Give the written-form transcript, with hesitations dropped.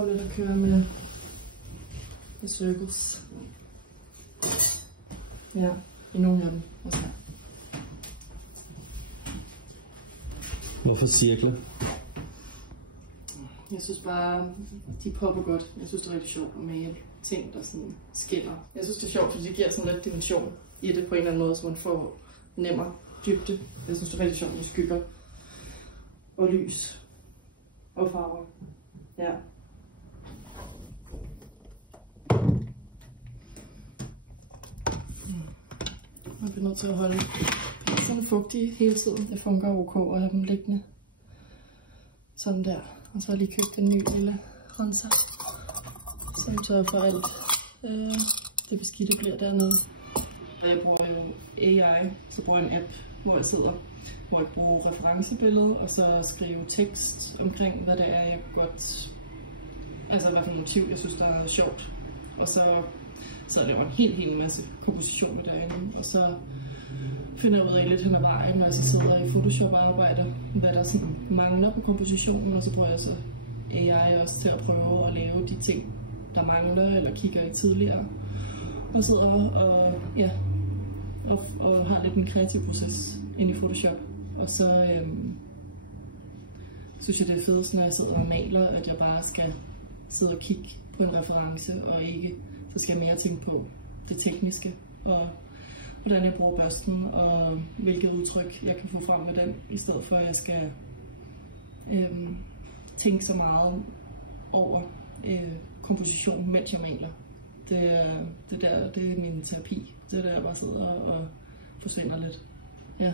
prøve lidt at køre med circles. Ja, i nogle af dem også her. Hvorfor cirkler? Jeg synes bare, de popper godt. Jeg synes, det er rigtig sjovt at male ting, der sådan skinner. Jeg synes, det er sjovt, fordi det giver sådan lidt dimension i det på en eller anden måde, så man får nemmere dybde. Jeg synes, det er rigtig sjovt med skygger og lys og farver. Ja. Man bliver nødt til at holde sådan fugtige hele tiden. Det fungerer ok at have dem liggende sådan der. Og så har jeg lige købt en ny lille renser, som tørrer for alt det beskidte bliver dernede. Jeg bruger jo AI, så bruger jeg en app, hvor jeg sidder, hvor jeg bruger referencebillede, og så skrive tekst omkring, hvad det er, jeg godt, altså hvad for motiv, jeg synes, der er sjovt. Og så laver en hel masse kompositioner derinde, og så finder jeg ud af lidt hen ad vejen, når jeg så sidder i Photoshop og arbejder, hvad der sådan mangler på kompositionen, og så bruger jeg så AI også til at prøve at lave de ting, der mangler, eller kigger i tidligere, og sidder og har lidt en kreativ proces inde i Photoshop. Og så synes jeg, det er fedt, når jeg sidder og maler, at jeg bare skal sidde og kigge på en reference, og ikke, så skal jeg mere tænke på det tekniske, og hvordan jeg bruger børsten, og hvilket udtryk jeg kan få frem med den, i stedet for at jeg skal tænke så meget over komposition, mens jeg maler. Det er min terapi. Det er der, jeg bare sidder og forsvinder lidt. Ja.